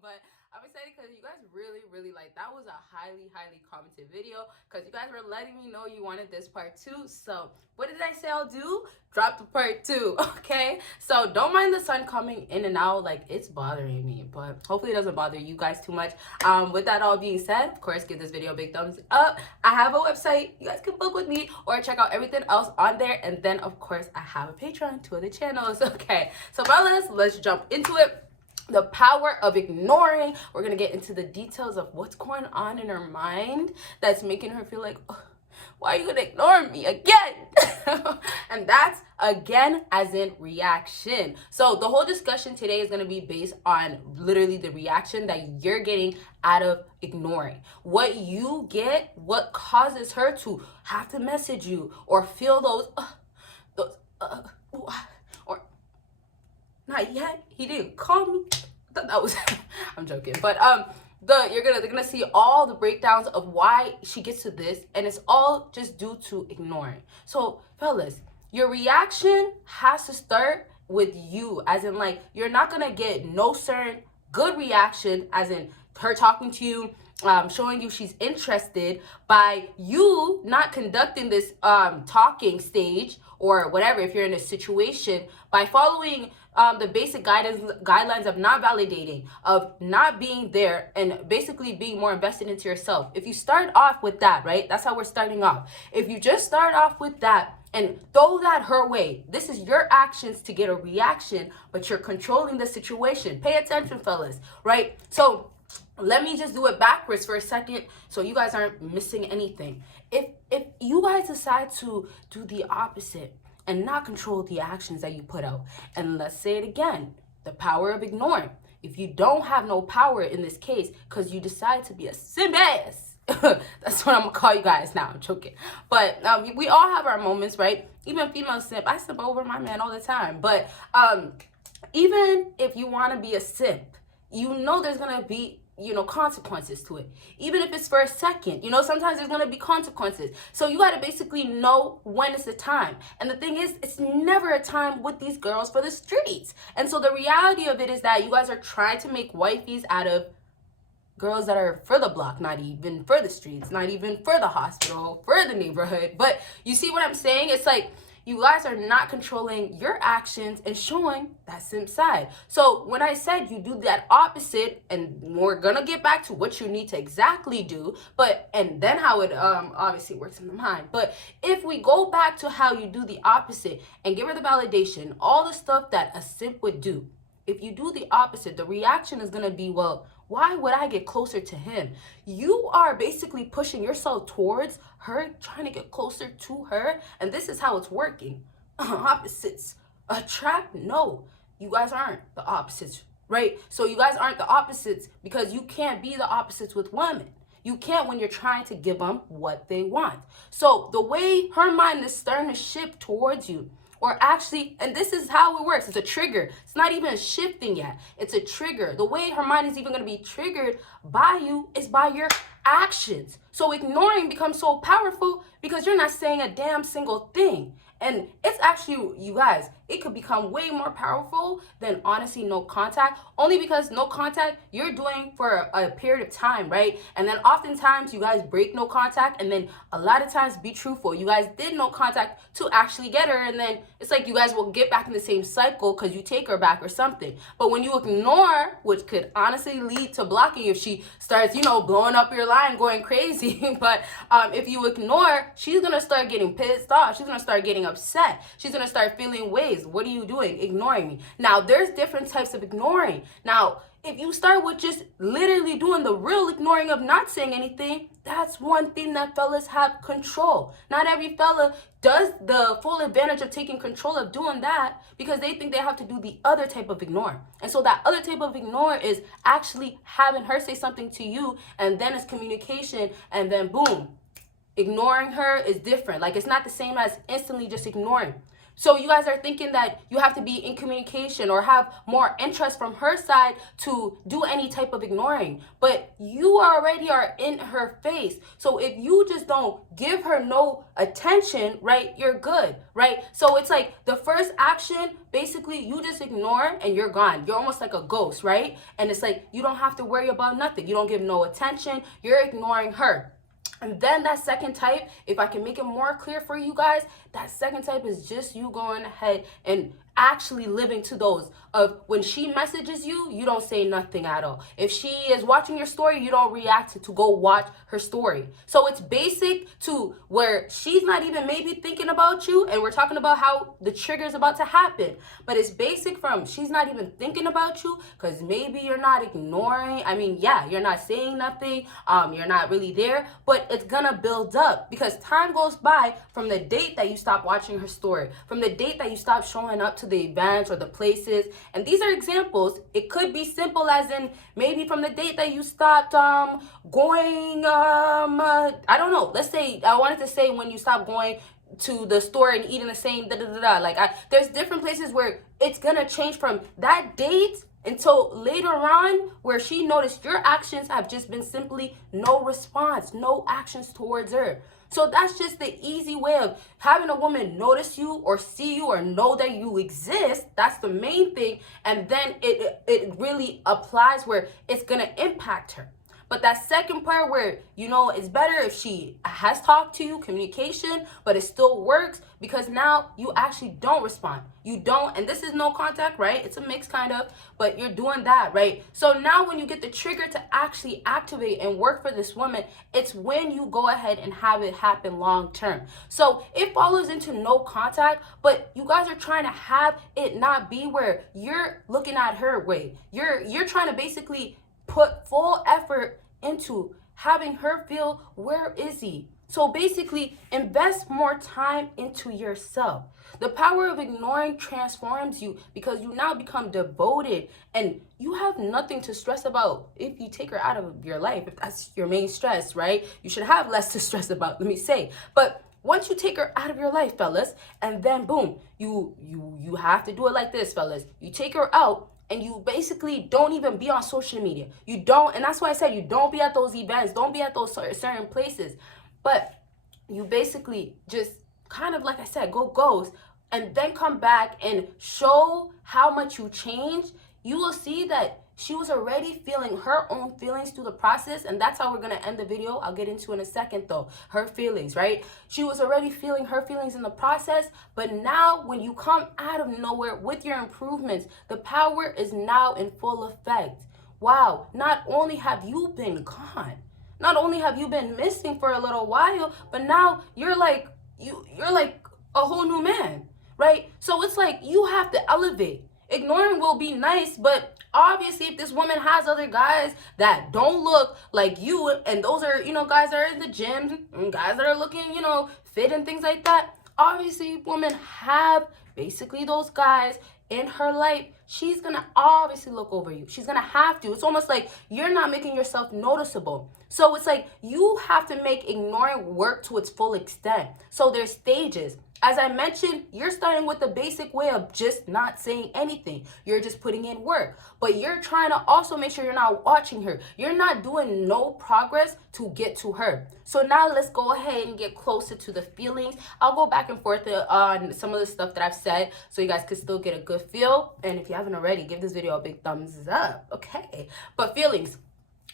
But I'm excited because you guys really like that was a highly commented video because you guys were letting me know you wanted this part 2. So what did I say I'll do? Drop the part 2. Okay, so don't mind the sun coming in and out, like it's bothering me, but hopefully it doesn't bother you guys too much. With that all being said, of course, give this video a big thumbs up. I have a website, you guys can book with me or check out everything else on there, and then of course I have a Patreon, 2 other channels. Okay, so fellas, let's jump into it. The power of ignoring. We're gonna get into the details of what's going on in her mind that's making her feel like, oh, why are you gonna ignore me again? And that's again as in reaction. So the whole discussion today is gonna be based on literally the reaction that you're getting out of ignoring. What you get, what causes her to have to message you or feel those or not yet. He didn't call me. I thought that was I'm joking. But they're gonna see all the breakdowns of why she gets to this, and it's all just due to ignoring. So fellas, your reaction has to start with you, as in like you're not gonna get no certain good reaction, as in her talking to you, showing you she's interested by you not conducting this talking stage or whatever. If you're in a situation, by following the basic guidelines of not validating, of not being there, and basically being more invested into yourself. If you start off with that, right? That's how we're starting off. If you just start off with that and throw that her way, this is your actions to get a reaction, but you're controlling the situation. Pay attention, fellas, right? So let me just do it backwards for a second so you guys aren't missing anything. If you guys decide to do the opposite and not control the actions that you put out, and let's say it again, the power of ignoring. If you don't have no power in this case because you decide to be a simp ass, that's what I'm gonna call you guys now. I'm joking. But we all have our moments, right? Even female simp. I simp over my man all the time. But even if you want to be a simp, you know there's gonna be consequences to it. Even if it's for a second, sometimes there's gonna be consequences. So you gotta basically know when is the time. And the thing is, it's never a time with these girls for the streets. And so the reality of it is that you guys are trying to make wifeys out of girls that are for the block, not even for the streets, not even for the hospital, for the neighborhood. But you see what I'm saying? It's like, you guys are not controlling your actions and showing that simp side. So when I said you do that opposite, and we're gonna get back to what you need to exactly do, and then how it obviously works in the mind. But if we go back to how you do the opposite and give her the validation, all the stuff that a simp would do, if you do the opposite, the reaction is gonna be, well, why would I get closer to him? You are basically pushing yourself towards her, trying to get closer to her. And this is how it's working. Opposites attract? No, you guys aren't the opposites, right? So you guys aren't the opposites because you can't be the opposites with women. You can't when you're trying to give them what they want. So the way her mind is starting to shift towards you, or actually, and this is how it works, it's a trigger. It's not even shifting yet. It's a trigger. The way her mind is even going to be triggered by you is by your actions. So ignoring becomes so powerful because you're not saying a damn single thing. And it's actually, you guys, it could become way more powerful than honestly no contact, only because no contact you're doing for a period of time, right? And then oftentimes you guys break no contact, and then a lot of times, be truthful, you guys did no contact to actually get her, and then it's like you guys will get back in the same cycle because you take her back or something. But when you ignore, which could honestly lead to blocking if she starts, blowing up your line, going crazy. But if you ignore, she's gonna start getting pissed off. She's gonna start getting upset. She's gonna start feeling ways. What are you doing? Ignoring me. Now, there's different types of ignoring. Now, if you start with just literally doing the real ignoring of not saying anything, that's one thing that fellas have control. Not every fella does the full advantage of taking control of doing that because they think they have to do the other type of ignore. And so that other type of ignore is actually having her say something to you, and then it's communication, and then boom. Ignoring her is different. Like, it's not the same as instantly just ignoring. So you guys are thinking that you have to be in communication or have more interest from her side to do any type of ignoring. But you already are in her face. So if you just don't give her no attention, right, you're good, right? So it's like the first action, basically you just ignore and you're gone. You're almost like a ghost, right? And it's like you don't have to worry about nothing. You don't give no attention. You're ignoring her. And then that second type, if I can make it more clear for you guys, that second type is just you going ahead and actually living to those of when she messages you, you don't say nothing at all. If she is watching your story, you don't react to go watch her story. So it's basic to where she's not even maybe thinking about you, and we're talking about how the trigger is about to happen. But it's basic from she's not even thinking about you because maybe you're not ignoring. I mean, yeah, you're not saying nothing. You're not really there, but it's gonna build up because time goes by from the date that you stop watching her story, from the date that you stop showing up to the events or the places. And these are examples. It could be simple as in maybe from the date that you stopped going I don't know, let's say I wanted to say when you stop going to the store and eating the same like there's different places where it's gonna change from that date until later on where she noticed your actions have just been simply no response, no actions towards her. So that's just the easy way of having a woman notice you or see you or know that you exist. That's the main thing. And then it really applies where it's going to impact her. But that second part where, you know, it's better if she has talked to you, communication, but it still works because now you actually don't respond. You don't, and this is no contact, right? It's a mix kind of, but you're doing that, right? So now when you get the trigger to actually activate and work for this woman, it's when you go ahead and have it happen long term. So it follows into no contact, but you guys are trying to have it not be where you're looking at her way. You're trying to basically put full effort into having her feel, where is he? So basically, invest more time into yourself. The power of ignoring transforms you because you now become devoted and you have nothing to stress about if you take her out of your life, if that's your main stress, right? You should have less to stress about, let me say. But once you take her out of your life, fellas, and then boom, you have to do it like this, fellas. You take her out, and you basically don't even be on social media. You don't, and that's why I said you don't be at those events, don't be at those certain places. But you basically just kind of, like I said, go ghost, and then come back and show how much you changed. You will see that she was already feeling her own feelings through the process, and that's how we're gonna end the video. I'll get into in a second though, her feelings, right? She was already feeling her feelings in the process, but now when you come out of nowhere with your improvements, the power is now in full effect. Wow, not only have you been gone, not only have you been missing for a little while, but now you're like a whole new man, right? So it's like you have to elevate. Ignoring will be nice, but obviously if this woman has other guys that don't look like you, and those are, you know, guys that are in the gym and guys that are looking, you know, fit and things like that, obviously women have basically those guys in her life. She's gonna obviously look over you. She's gonna have to. It's almost like you're not making yourself noticeable. So it's like you have to make ignoring work to its full extent. So there's stages. As I mentioned, you're starting with the basic way of just not saying anything. You're just putting in work. But you're trying to also make sure you're not watching her. You're not doing no progress to get to her. So now let's go ahead and get closer to the feelings. I'll go back and forth on some of the stuff that I've said so you guys can still get a good feel. And if you haven't already, give this video a big thumbs up. Okay. But feelings.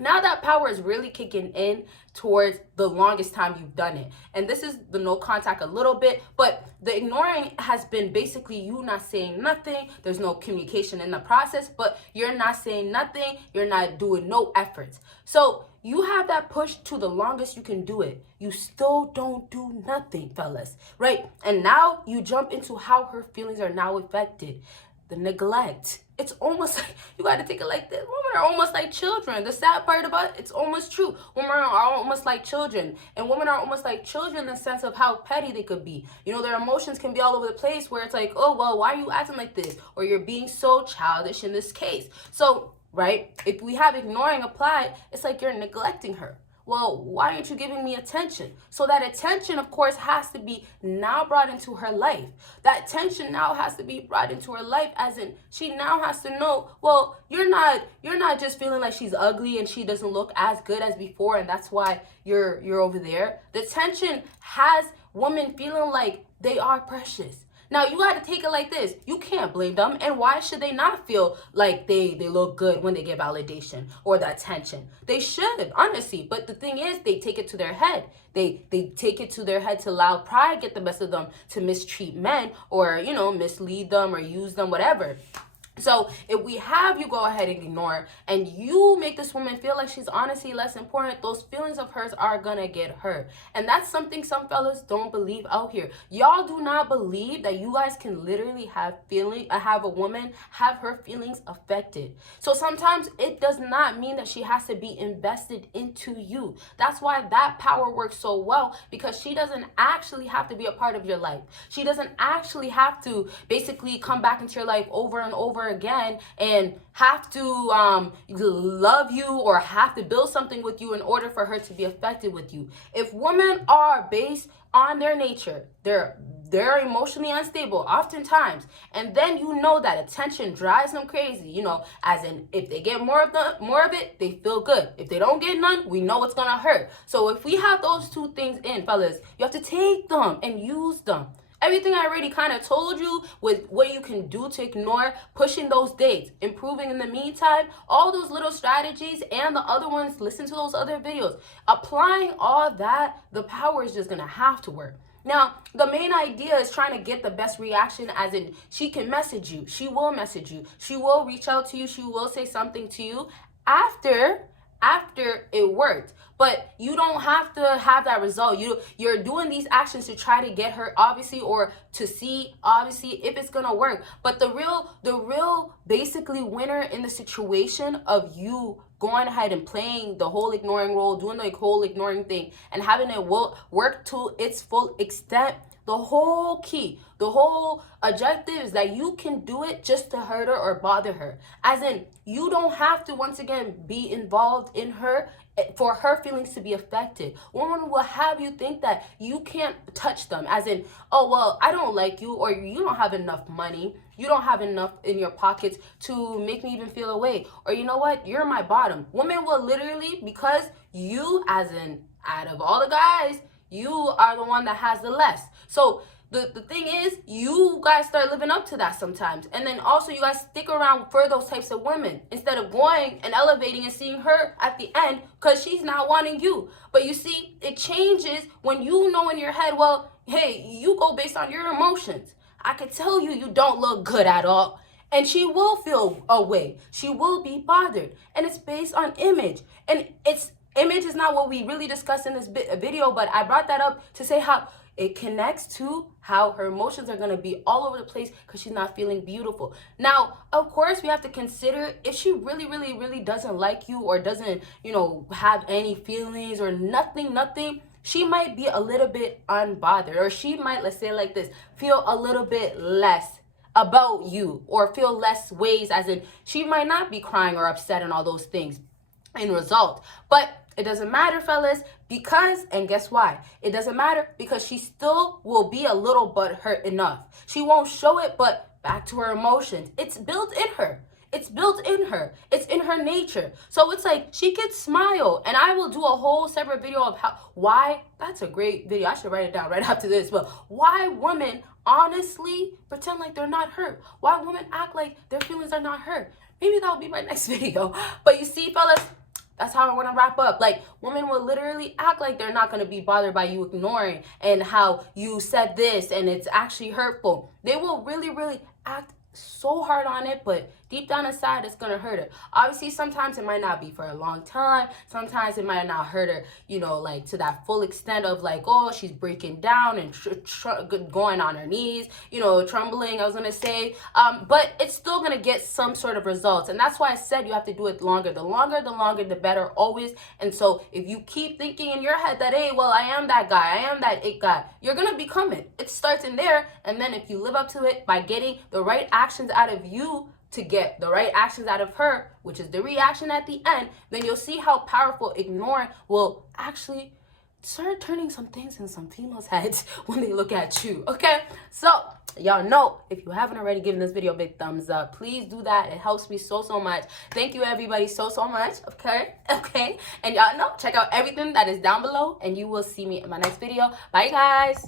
Now that power is really kicking in towards the longest time you've done it. And this is the no contact a little bit, but the ignoring has been basically you not saying nothing. There's no communication in the process, but you're not saying nothing. You're not doing no efforts. So you have that push to the longest you can do it. You still don't do nothing, fellas, right? And now you jump into how her feelings are now affected. The neglect. It's almost like, you got to take it like this. Women are almost like children. The sad part about it, it's almost true. Women are almost like children. And women are almost like children in the sense of how petty they could be. You know, their emotions can be all over the place where it's like, oh, well, why are you acting like this? Or you're being so childish in this case. So, right, if we have ignoring applied, it's like you're neglecting her. well, why aren't you giving me attention? So that attention, of course, has to be now brought into her life. That attention now has to be brought into her life, as in she now has to know, well, you're not just feeling like she's ugly and she doesn't look as good as before, and that's why you're over there. The attention has women feeling like they are precious. Now, you got to take it like this. You can't blame them. And why should they not feel like they look good when they get validation or the attention? They should, honestly. But the thing is, they take it to their head. They take it to their head to allow pride get the best of them to mistreat men or, mislead them or use them, whatever. So if we have you go ahead and ignore and you make this woman feel like she's honestly less important, those feelings of hers are gonna get hurt. And that's something some fellas don't believe out here. Y'all do not believe that you guys can literally have a woman have her feelings affected. So sometimes it does not mean that she has to be invested into you. That's why that power works so well, because she doesn't actually have to be a part of your life. She doesn't actually have to basically come back into your life over and over again and have to love you or have to build something with you in order for her to be affected with you. If women are based on their nature, they're emotionally unstable oftentimes, and then you know that attention drives them crazy, as in if they get more of it, they feel good. If they don't get none, we know it's gonna hurt. So if we have those two things in, fellas, you have to take them and use them. Everything I already kind of told you with what you can do to ignore, pushing those dates, improving in the meantime, all those little strategies and the other ones, listen to those other videos. Applying all that, the power is just going to have to work. Now, the main idea is trying to get the best reaction, as in she can message you. She will message you. She will reach out to you. She will say something to you after it worked. But you don't have to have that result. You're doing these actions to try to get her, obviously, or to see, obviously, if it's gonna work. But the real basically winner in the situation of you going ahead and playing the whole ignoring role, doing the whole ignoring thing, and having it work to its full extent, the whole key, the whole objective is that you can do it just to hurt her or bother her. As in, you don't have to, once again, be involved in her for her feelings to be affected. Women will have you think that you can't touch them, as in, oh, well, I don't like you, or you don't have enough money, you don't have enough in your pockets to make me even feel away, or you know what, you're my bottom. Women will literally, because you, as in, out of all the guys, you are the one that has the less. So the thing is, you guys start living up to that sometimes. And then also you guys stick around for those types of women instead of going and elevating and seeing her at the end because she's not wanting you. But you see, it changes when you know in your head, well, hey, you go based on your emotions. I could tell you don't look good at all. And she will feel away. She will be bothered. And it's based on image. And image is not what we really discussed in this video, but I brought that up to say how it connects to how her emotions are going to be all over the place because she's not feeling beautiful. Now, of course, we have to consider if she really, really, really doesn't like you or doesn't, have any feelings or nothing, she might be a little bit unbothered, or she might, let's say it like this, feel a little bit less about you or feel less ways, as in she might not be crying or upset and all those things in result. But it doesn't matter, fellas, because, and guess why? It doesn't matter because she still will be a little butthurt enough. She won't show it, but back to her emotions. It's built in her. It's built in her. It's in her nature. So it's like she could smile. And I will do a whole separate video of why. That's a great video. I should write it down right after this. But why women honestly pretend like they're not hurt. Why women act like their feelings are not hurt. Maybe that'll be my next video. But you see, fellas, that's how I want to wrap up. Like, women will literally act like they're not going to be bothered by you ignoring and how you said this and it's actually hurtful. They will really, really act so hard on it, but deep down inside, it's going to hurt her. Obviously, sometimes it might not be for a long time. Sometimes it might not hurt her, like to that full extent of like, oh, she's breaking down and going on her knees, trembling, I was going to say. But it's still going to get some sort of results. And that's why I said you have to do it longer. The longer, the better always. And so if you keep thinking in your head that, hey, well, I am that guy, I am that it guy, you're going to become it. It starts in there. And then if you live up to it by getting the right actions out of you, to get the right actions out of her, which is the reaction at the end, then you'll see how powerful ignoring will actually start turning some things in some females' heads when they look at you, okay? So, y'all know, if you haven't already given this video a big thumbs up, please do that. It helps me so much. Thank you, everybody, so much, okay? And y'all know, check out everything that is down below, and you will see me in my next video. Bye, guys.